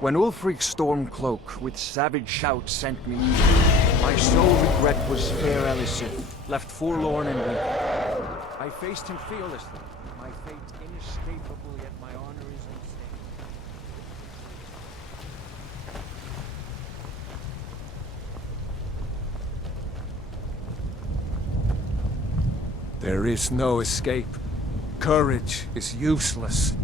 When Ulfric's Stormcloak with savage shouts sent me, my sole regret was fair Elisith, left forlorn and weak. I faced him fearlessly, my fate inescapable, yet my honor is unstained. There is no escape. Courage is useless.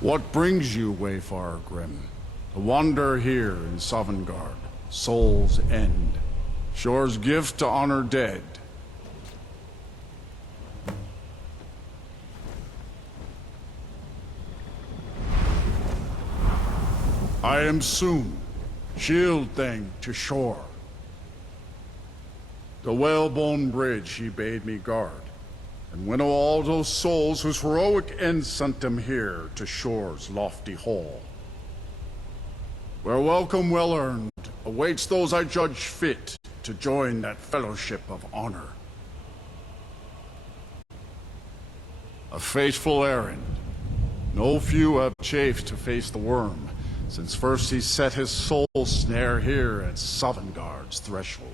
What brings you, Wayfarer Grim? To wander here in Sovngarde, Soul's End, Shore's gift to honor dead. I am soon, shield thing to Shore. The whalebone bridge he bade me guard, and winnow all those souls whose heroic end sent them here to Shore's lofty hall, where welcome well earned awaits those I judge fit to join that fellowship of honor. A fateful errand. No few have chafed to face the worm, since first he set his soul snare here at Sovngarde's threshold.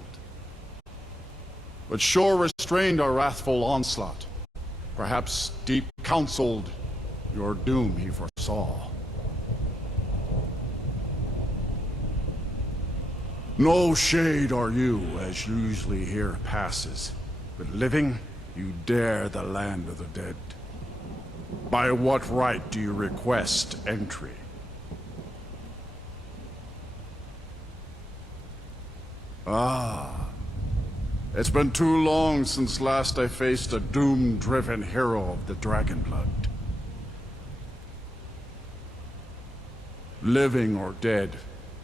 But Shore restrained our wrathful onslaught. Perhaps deep counseled your doom he foresaw. No shade are you, as usually here passes, but living, you dare the land of the dead. By what right do you request entry? Ah, it's been too long since last I faced a doom-driven hero of the Dragonblood. Living or dead,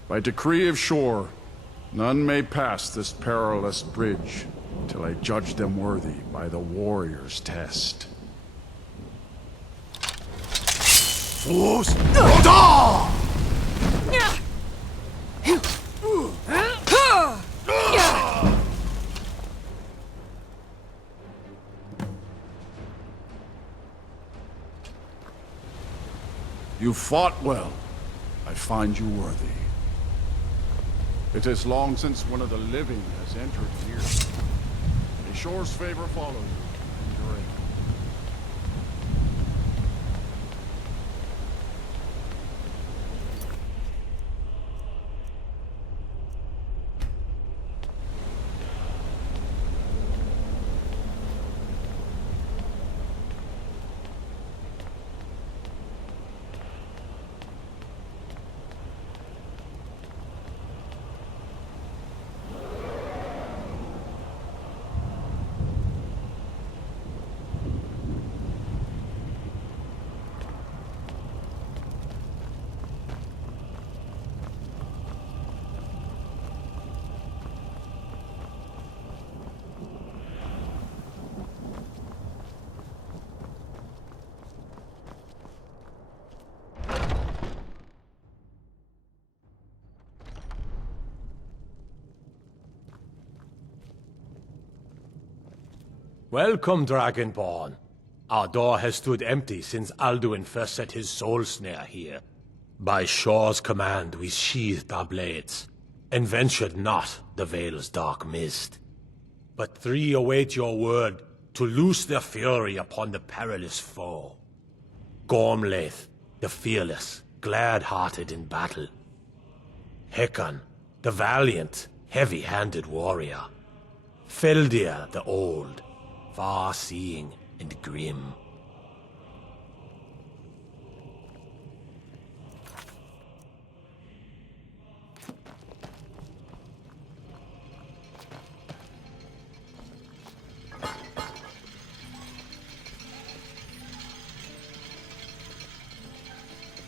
by decree of Shore, none may pass this perilous bridge till I judge them worthy by the warrior's test. Fools! You fought well. I find you worthy. It is long since one of the living has entered here. May Shore's favor follow you, enduring. Welcome, Dragonborn. Our door has stood empty since Alduin first set his soul snare here. By Shore's command we sheathed our blades, and ventured not the Vale's dark mist. But three await your word to loose their fury upon the perilous foe. Gormlaith, the fearless, glad-hearted in battle. Hekon, the valiant, heavy-handed warrior. Feldir, the old, far-seeing and grim.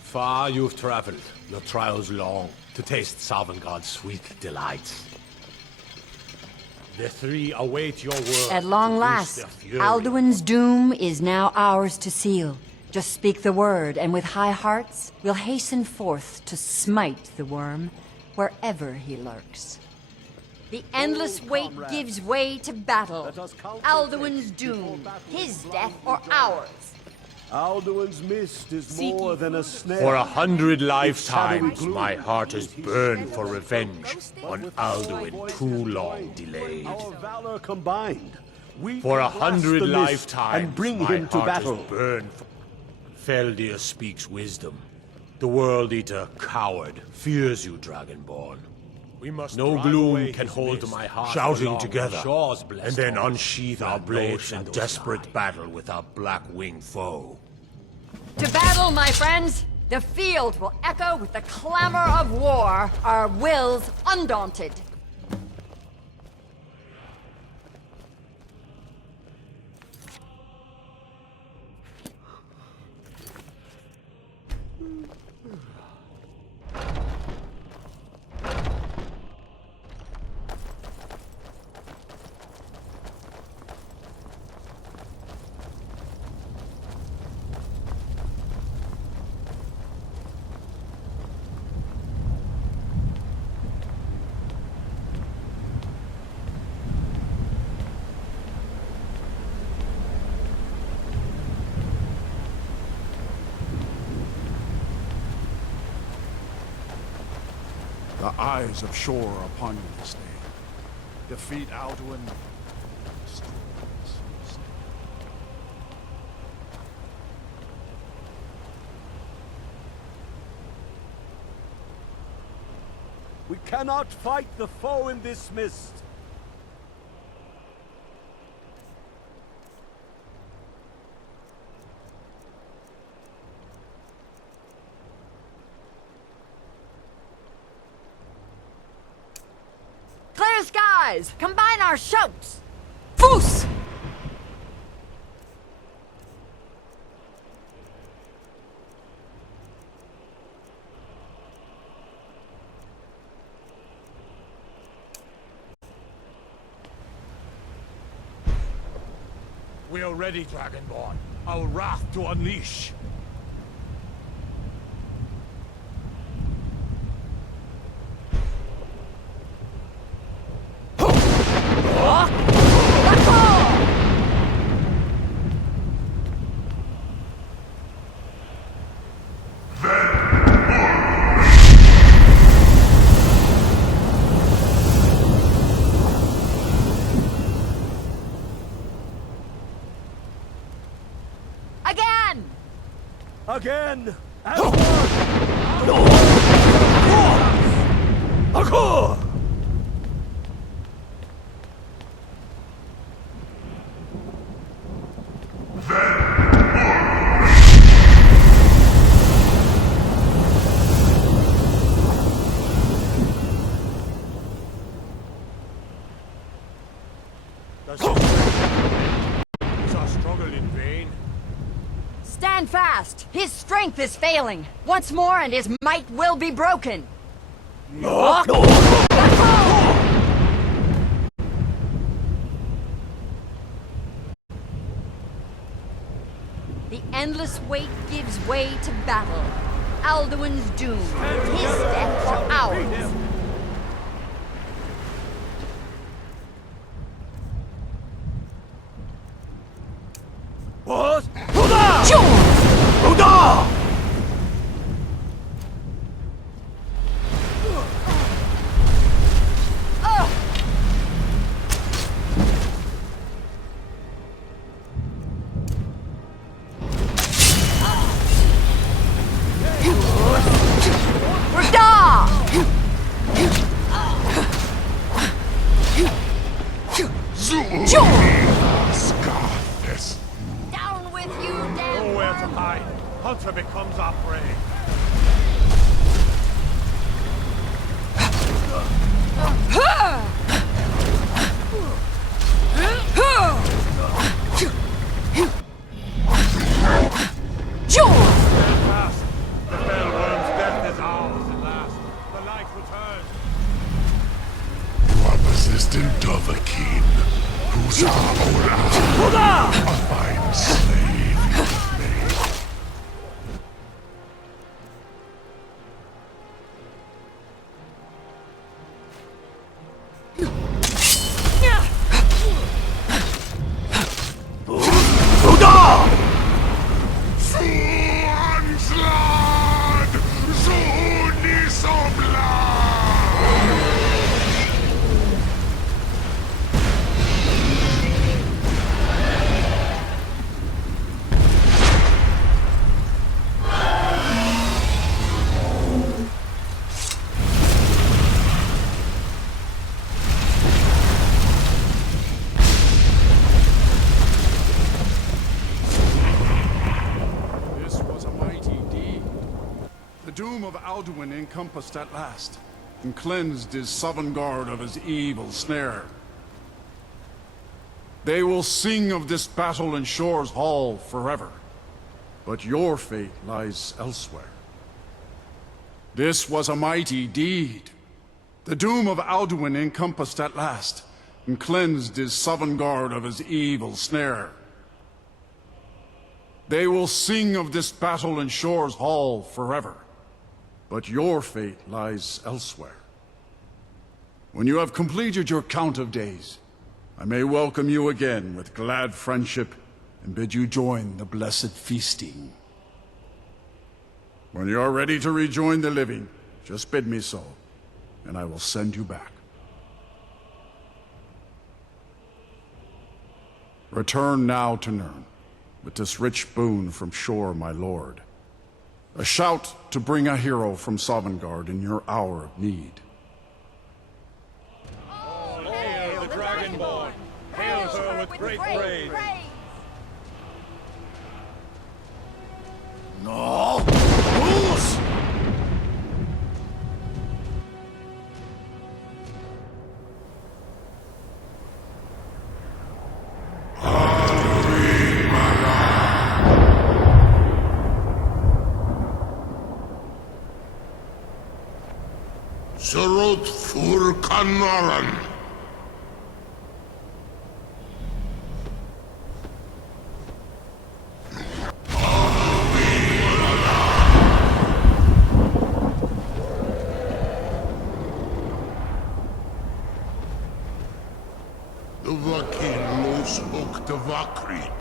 Far you've traveled, your trials long, to taste Sovngarde's sweet delights. The three await your word. At long last, Alduin's doom is now ours to seal. Just speak the word, and with high hearts, we'll hasten forth to smite the worm wherever he lurks. The endless wait gives way to battle. Alduin's doom, his death or ours. Alduin's mist is more than a snare. For 100 lifetimes, my heart has burned for revenge on Alduin too long delayed. Our valor combined, we For can blast 100 the mist lifetimes, and bring my him to heart battle. has burned for... Feldir speaks wisdom. The World Eater, coward, fears you, Dragonborn. No gloom can hold my heart shouting together, and then unsheath our blades in desperate battle with our black-winged foe. To battle, my friends! The field will echo with the clamor of war, our wills undaunted. The eyes of Shore are upon you this day. Defeat Alduin. We cannot fight the foe in this mist. Clear skies! Combine our shouts! Foos! We are ready, Dragonborn. Our wrath to unleash. Again! Again! As one! Is our struggle in vain? Stand fast! His strength is failing! Once more and his might will be broken! The endless wait gives way to battle. Alduin's doom, his death or ours. What? Down with you, damn Nowhere to worm! hide. Hunter becomes our prey. Fast. The fell worm's death is ours at last. The light returns. You are persistent Dovahkiin, who's our old ally. A fine slave you have made. of Alduin encompassed at last, and cleansed his Sovngarde of his evil snare. They will sing of this battle in Shor's Hall forever, but your fate lies elsewhere. This was a mighty deed. The doom of Alduin encompassed at last, and cleansed his Sovngarde of his evil snare. They will sing of this battle in Shor's Hall forever, but your fate lies elsewhere. When you have completed your count of days, I may welcome you again with glad friendship and bid you join the blessed feasting. When you are ready to rejoin the living, just bid me so, and I will send you back. Return now to Nirn, with this rich boon from Shor, my lord. A shout to bring a hero from Sovngarde in your hour of need. Hail the Dragonborn! Hail her with great praise! No! Fools! Surut fur Kanaran. The Vakin los ok de Vakrid.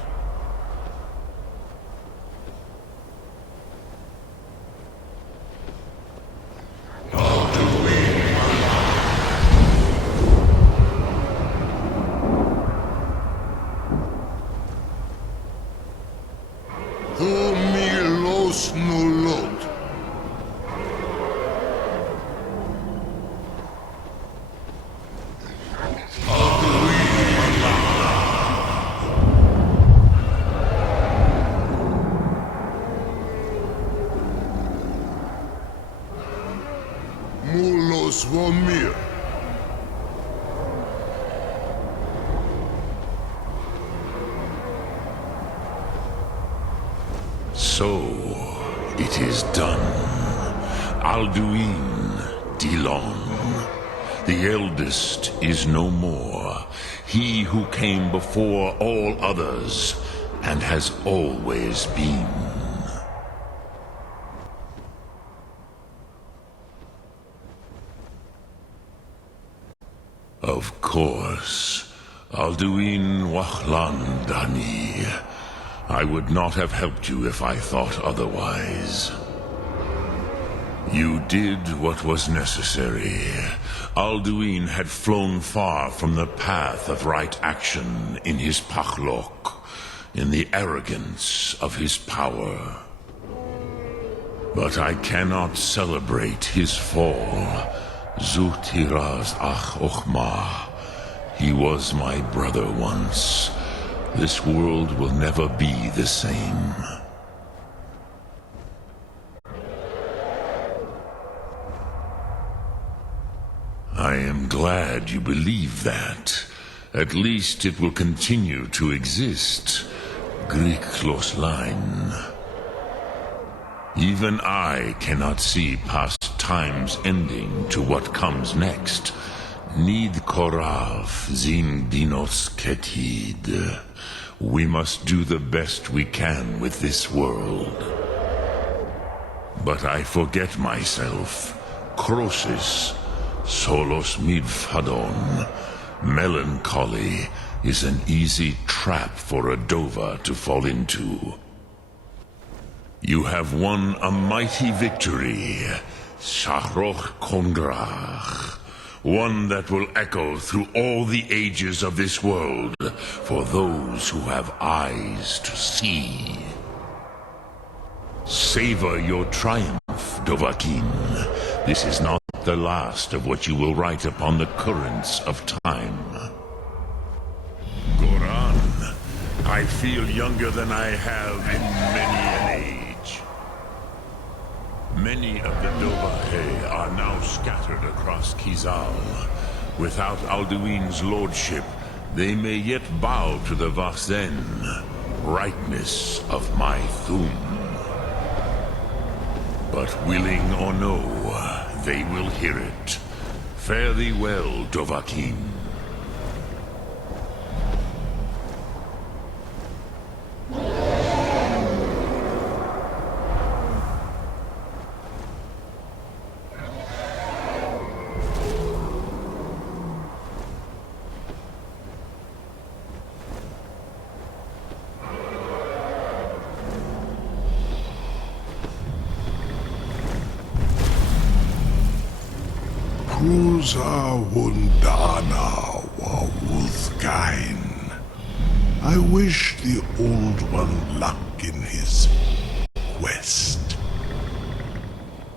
Mulos Vomir. So, it is done. Alduin, Dilon. The eldest is no more. He who came before all others, and has always been. Of course, Alduin Wahlan Dani. I would not have helped you if I thought otherwise. You did what was necessary. Alduin had flown far from the path of right action in his Pachlok, in the arrogance of his power. But I cannot celebrate his fall. Zutiraz Ach Ochma. He was my brother once. This world will never be the same. I am glad you believe that. At least it will continue to exist. Griklos line. Even I cannot see past time's ending to what comes next. Nid korav zin dinos ketid. We must do the best we can with this world. But I forget myself. Crosis, solos midfadon. Melancholy is an easy trap for a Dova to fall into. You have won a mighty victory, Shahroch Kongrach. One that will echo through all the ages of this world for those who have eyes to see. Savor your triumph, Dovahkiin. This is not the last of what you will write upon the currents of time. Goran, I feel younger than I have in many an age. Many of the Dovahe are now scattered across Kizal. Without Alduin's lordship, they may yet bow to the Vaxen, brightness of my Thum. But willing or no, they will hear it. Fare thee well, Dovahkiin. Cruza Wundana wa Wuthgain. I wish the Old One luck in his quest.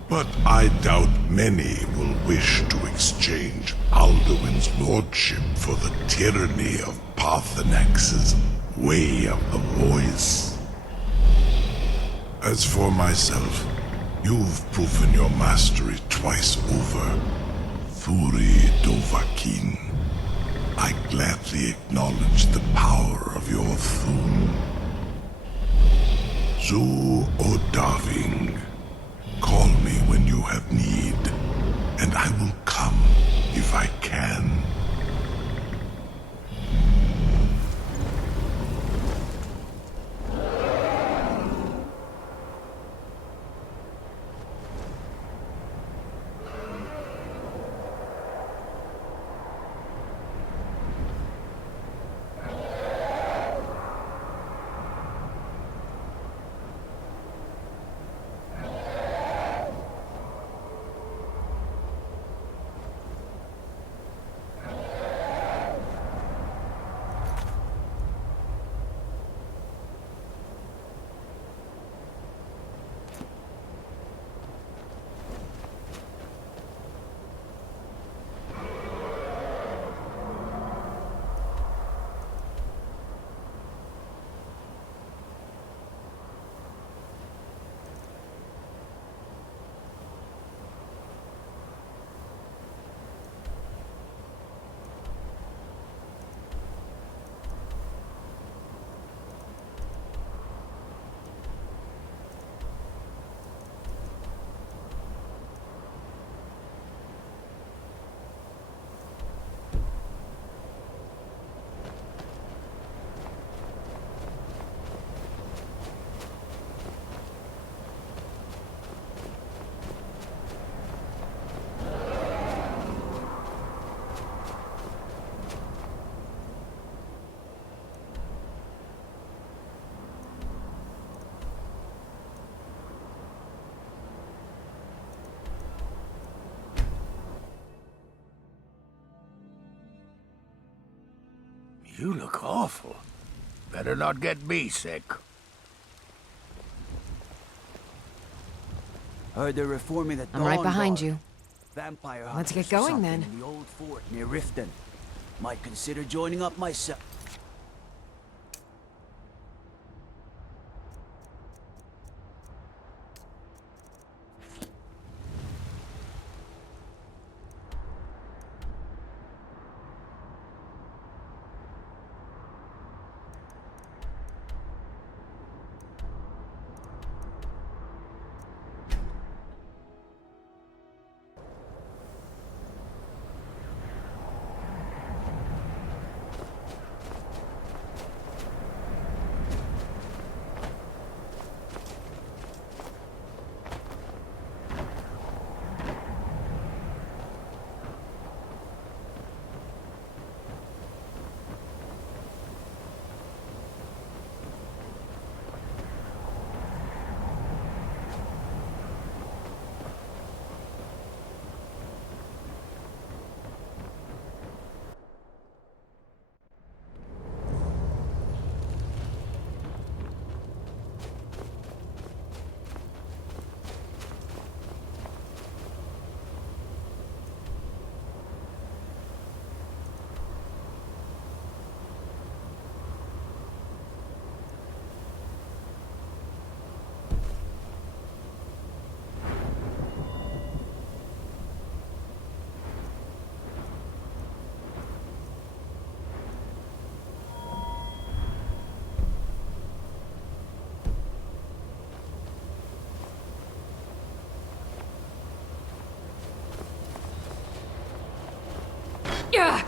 But I doubt many will wish to exchange Alduin's lordship for the tyranny of Paarthurnax's way of the voice. As for myself, you've proven your mastery twice over. Thuri Dovahkiin, I gladly acknowledge the power of your Thum. Zu Odaving, call me when you have need, and I will come if I can. You look awful. Better not get me sick. Heard they're reforming the I'm right Dawn behind Guard. you. Vampire Let's get hunters or going, something then. in the old fort near Riften. Might consider joining up myself. Yeah.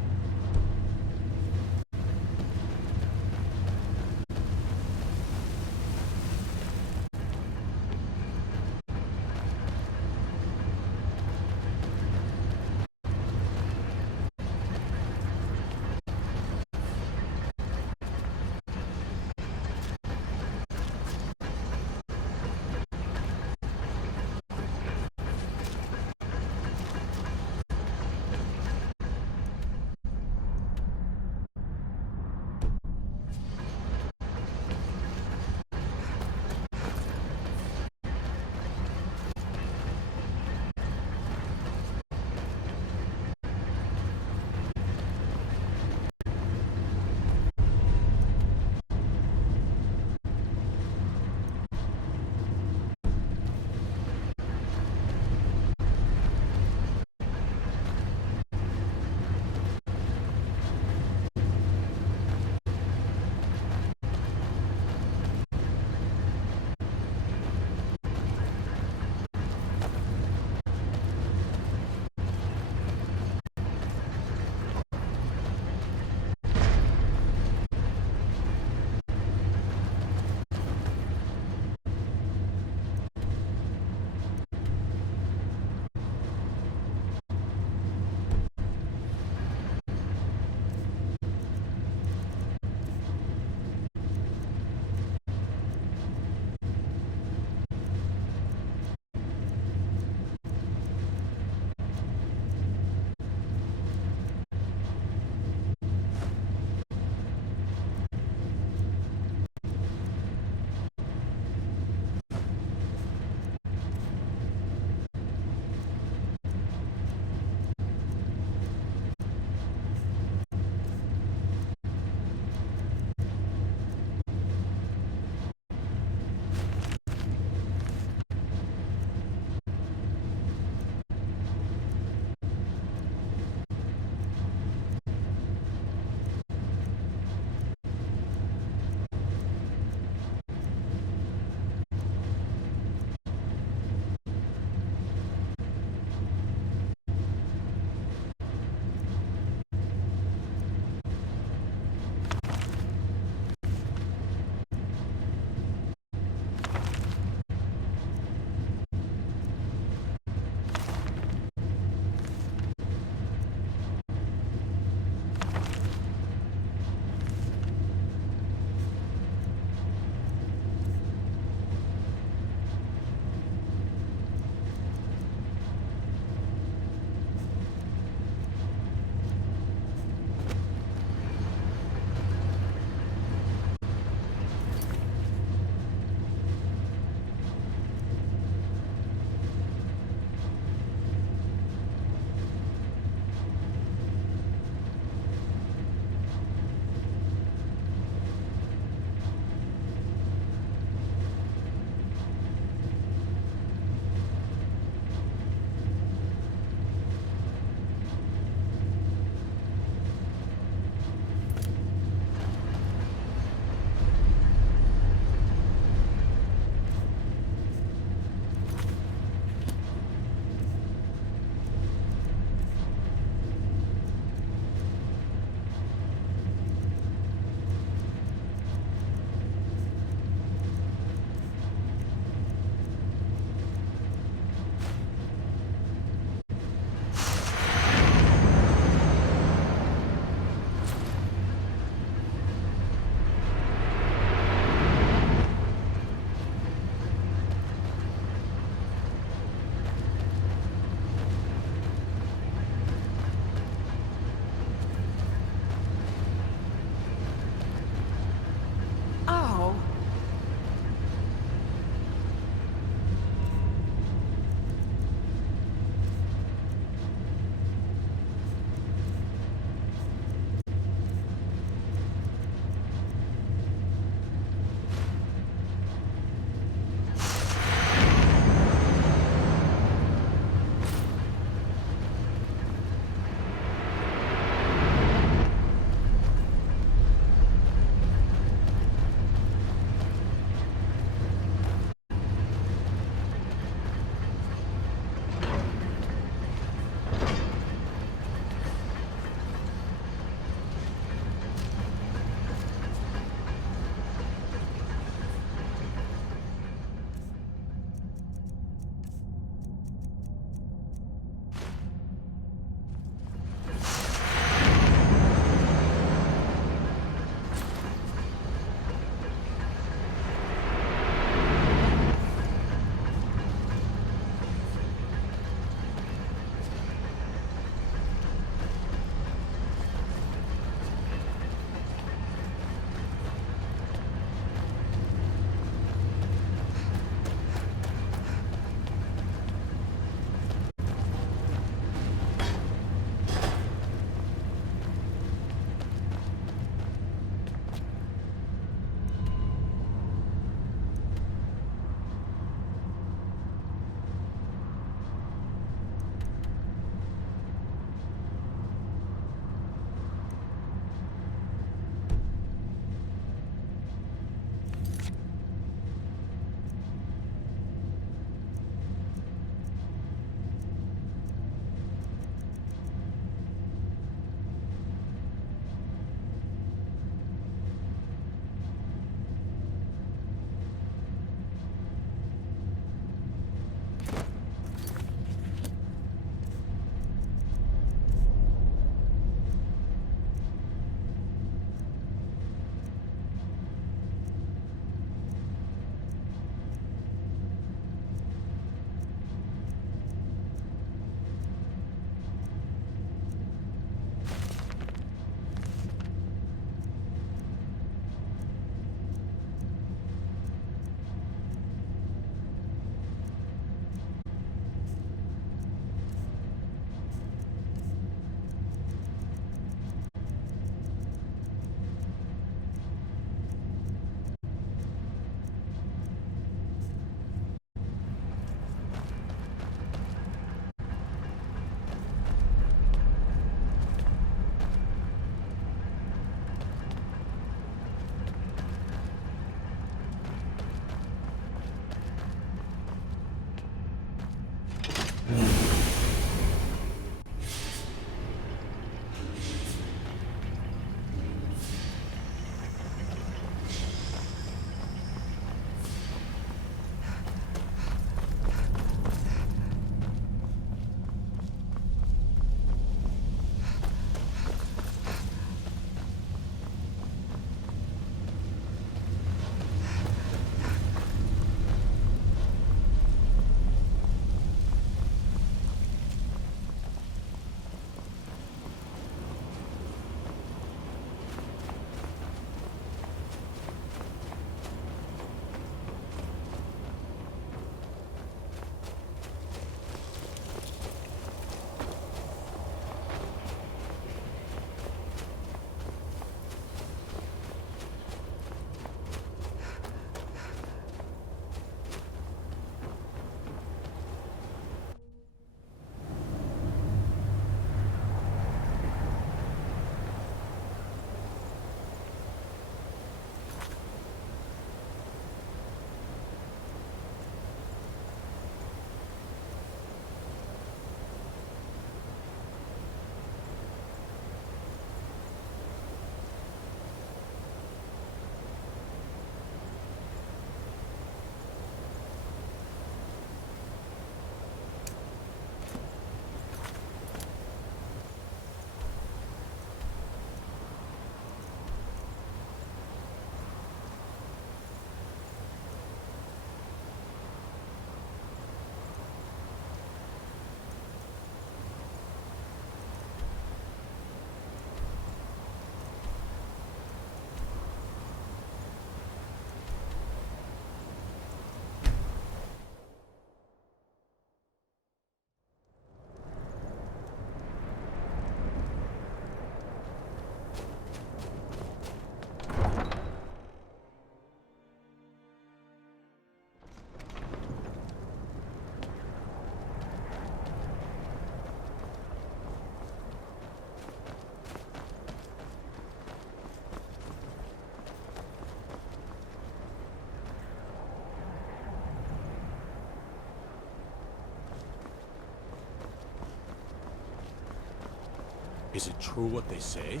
Is it true what they say?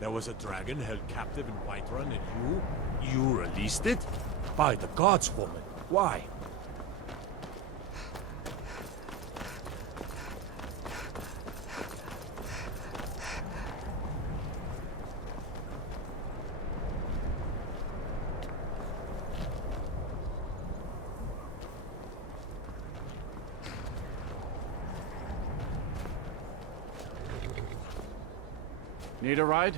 There was a dragon held captive in Whiterun, and you released it? By the gods, woman. Why? Need a ride?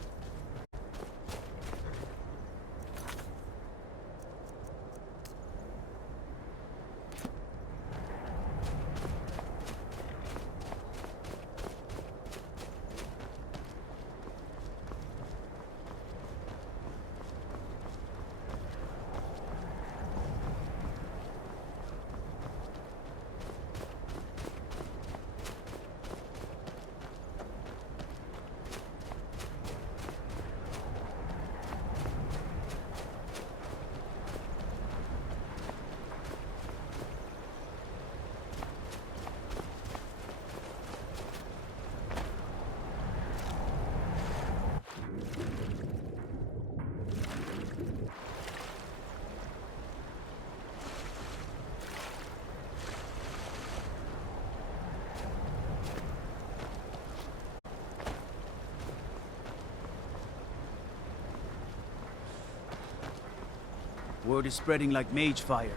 Word is spreading like mage fire.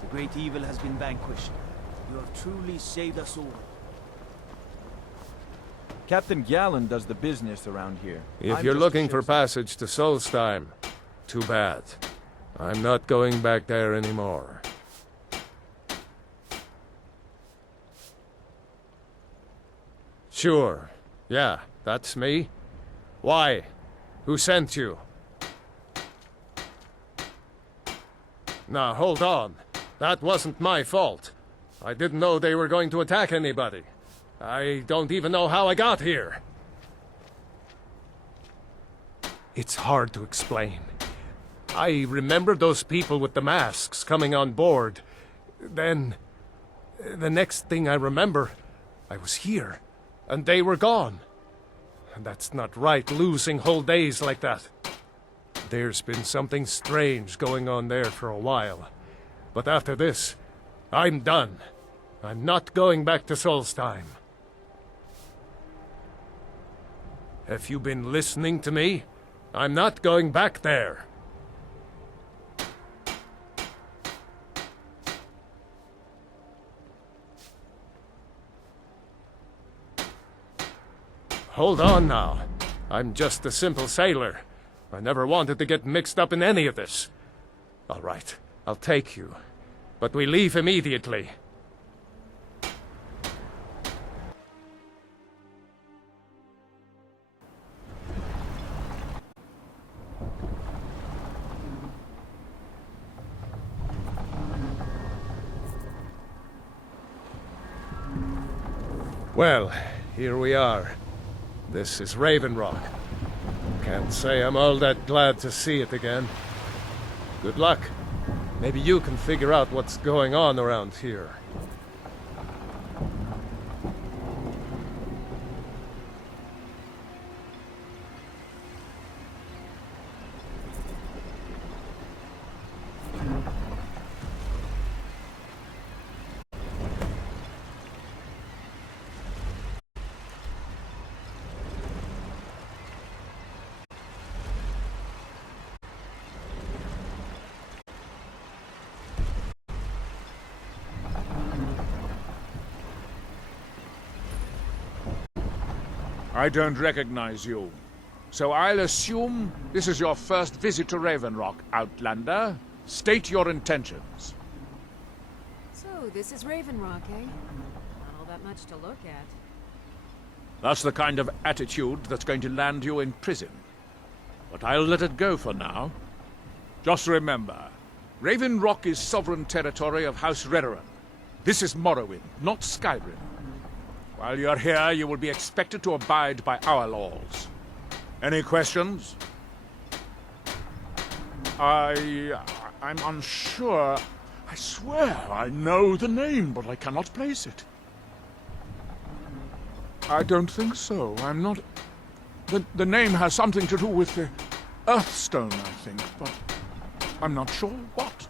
The great evil has been vanquished. You have truly saved us all. Captain Gallen does the business around here. If I'm you're just a looking for ship's- passage to Solstheim, too bad. I'm not going back there anymore. Sure. Yeah, that's me. Why? Who sent you? Now, hold on. That wasn't my fault. I didn't know they were going to attack anybody. I don't even know how I got here. It's hard to explain. I remember those people with the masks coming on board. Then, the next thing I remember, I was here, and they were gone. And that's not right, losing whole days like that. There's been something strange going on there for a while. But after this, I'm done. I'm not going back to Solstheim. Have you been listening to me? I'm not going back there. Hold on now. I'm just a simple sailor. I never wanted to get mixed up in any of this. All right, I'll take you. But we leave immediately. Well, here we are. This is Raven Rock. Can't say I'm all that glad to see it again. Good luck. Maybe you can figure out what's going on around here. I don't recognize you. So I'll assume this is your first visit to Raven Rock, Outlander. State your intentions. So, this is Raven Rock, eh? Not all that much to look at. That's the kind of attitude that's going to land you in prison. But I'll let it go for now. Just remember, Raven Rock is sovereign territory of House Redoran. This is Morrowind, not Skyrim. While you're here, you will be expected to abide by our laws. Any questions? I'm unsure. I swear I know the name, but I cannot place it. I don't think so. I'm not... The name has something to do with the Earthstone, I think, but I'm not sure what.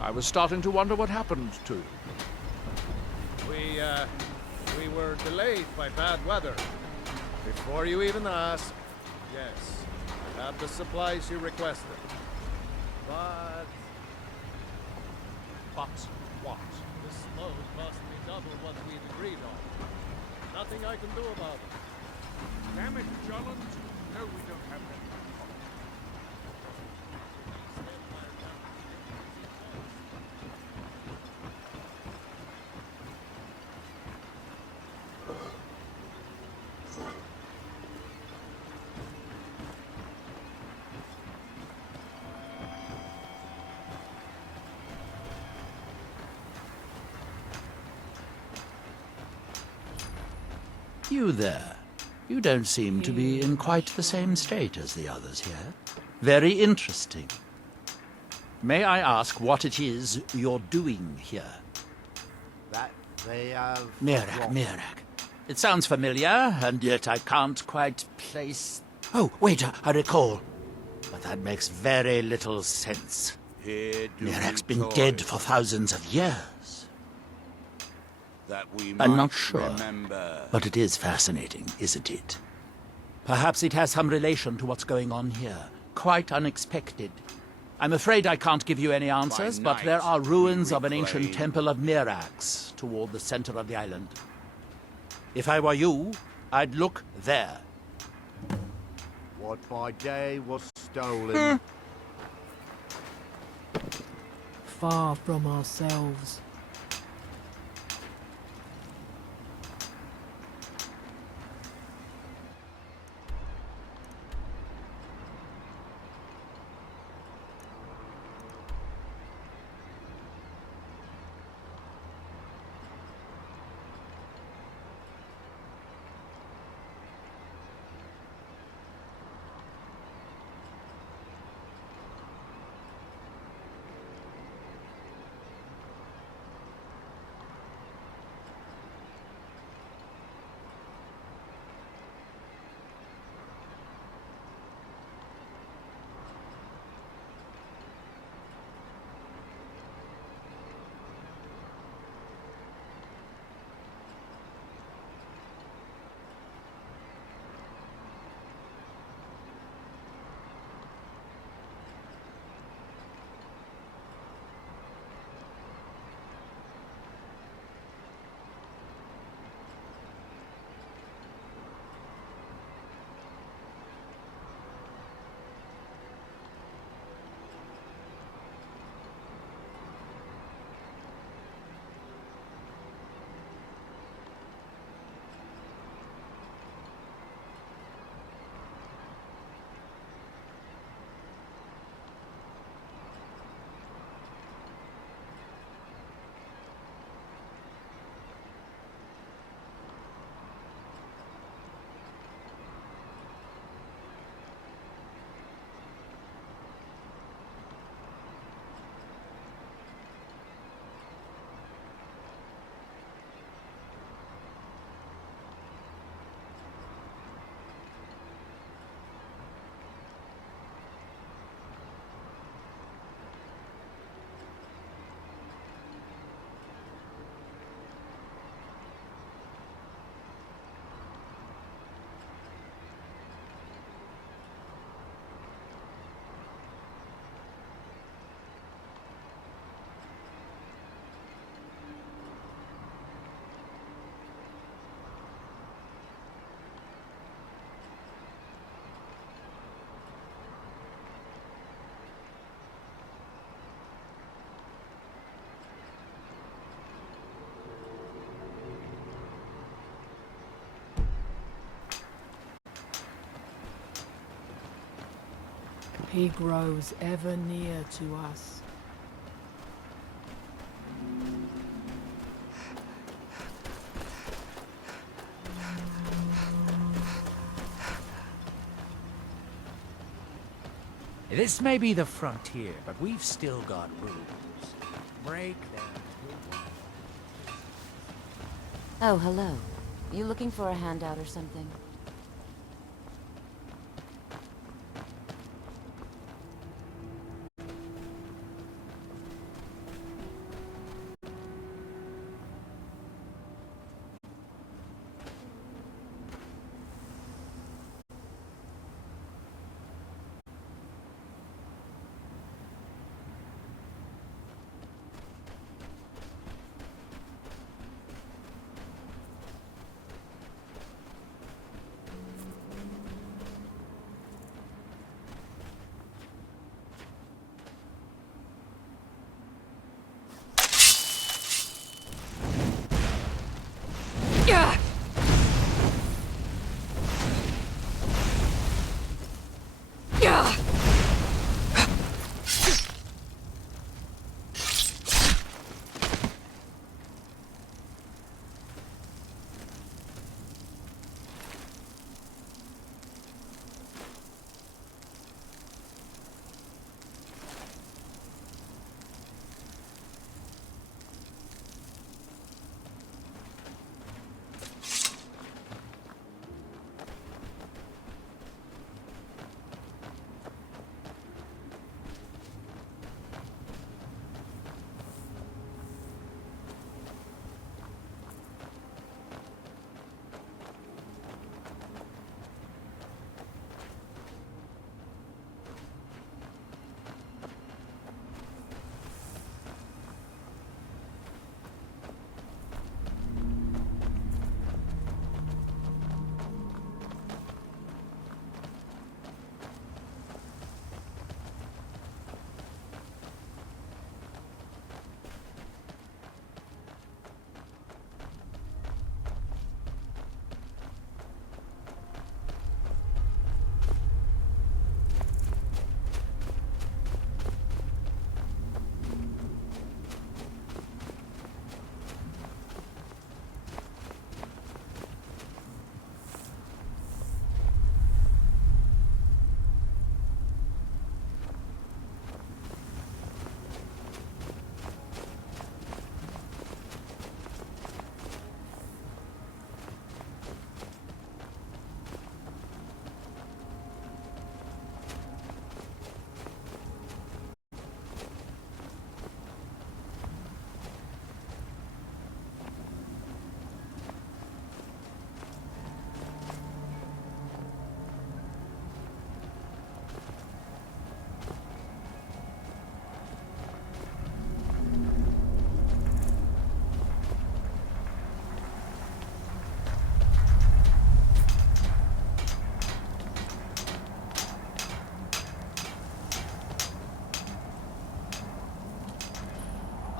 I was starting to wonder what happened to you. We were delayed by bad weather. Before you even ask, yes, I have the supplies you requested. But But what? this load cost me double what we'd agreed on. Nothing I can do about it. Damn it, Jolland. No, we don't have that. You there. You don't seem to be in quite the same state as the others here. Very interesting. May I ask what it is you're doing here? That they have... Mirak. It sounds familiar, and yet I can't quite place... Oh, wait, I recall. But that makes very little sense. Here do Mirak's we been toil, dead for thousands of years. that we I'm might not sure, remember. but it is fascinating, isn't it? Perhaps it has some relation to what's going on here. Quite unexpected. I'm afraid I can't give you any answers, but there are ruins of an ancient temple of Mirax toward the center of the island. If I were you, I'd look there. What by day was stolen. Far from ourselves. He grows ever near to us. This may be the frontier, but we've still got rules. Break them. Oh, hello. You looking for a handout or something?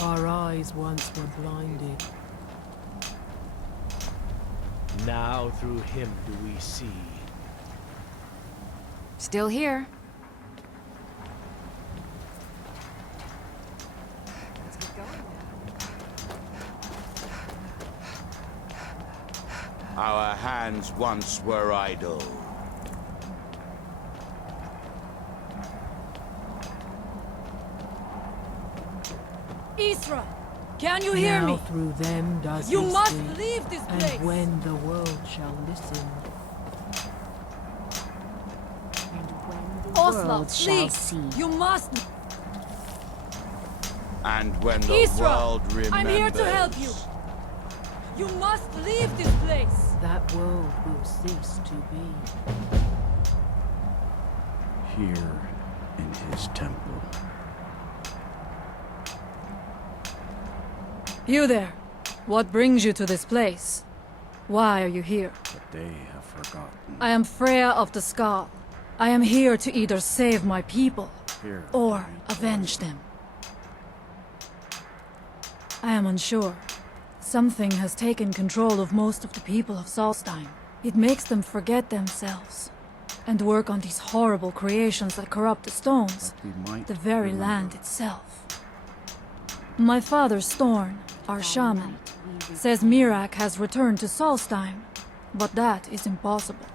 Our eyes once were blinded. Now through him do we see. Still here. Let's get going now. Our hands once were idle. Isra, can you hear me? Through them does You he must speak, leave this place. and when the world shall listen, And when the Osla, world shall please, see. you must. And when the Isra, world remembers... I'm here to help you. You must leave this place. that world will cease to be. Here in his temple. You there. What brings you to this place? Why are you here? But they have forgotten. I am Freya of the Skull. I am here to either save my people Here, or avenge them. I am unsure. Something has taken control of most of the people of Solstein. It makes them forget themselves. and work on these horrible creations that corrupt the stones, We might the very remember. land itself. My father, Storn, our shaman, says Mirak has returned to Solstheim, but that is impossible.